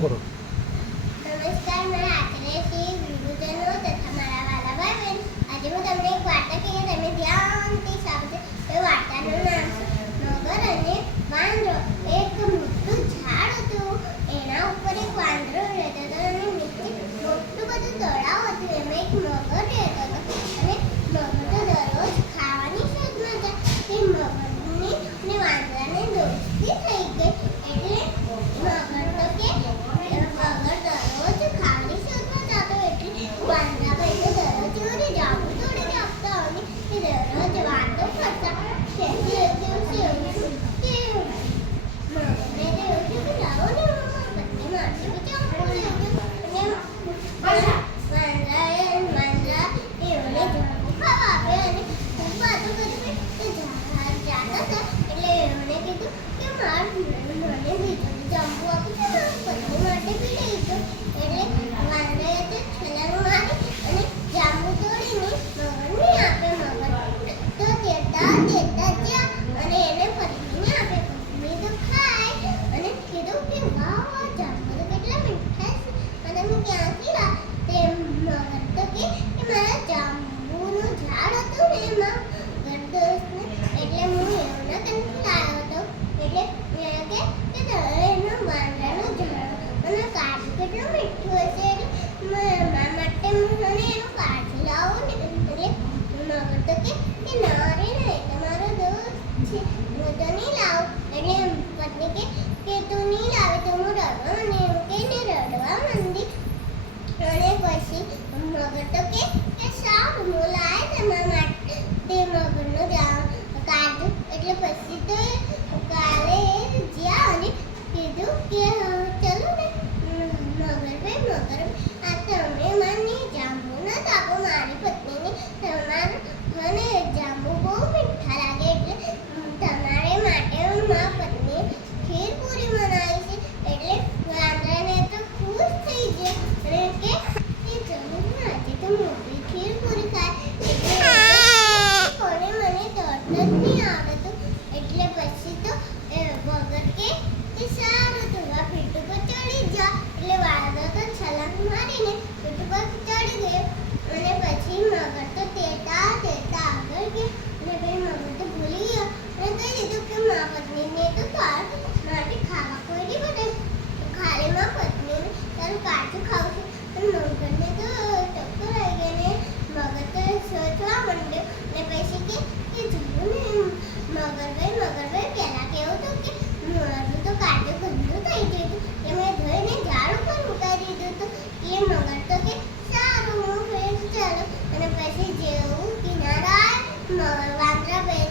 નમસ્કાર, મારા આચાર્ય શ્રી ગુરુજનો તથા મારા વાલા ભાઈ બહેન, આજે હું તમને એક વાર્તા કહીએ. તમે ધ્યાનથી સાંભળજો. એ વાર્તાનું નામ છે મગર અને વાંદરો. એક મોટું ઝાડ હતું, એના ઉપર એક વાંદરો રહેતો હતો અને નીચે મોટું બધું તળાવ હતું. એમાં એક મગર રહેતો હતો અને મગર તો દરરોજ ખાવાની શોધમાં હતા. તે મગરની અને વાંદરાને દોસ્તી થઈ ગઈ. એટલે મગર તો કે વાંદરા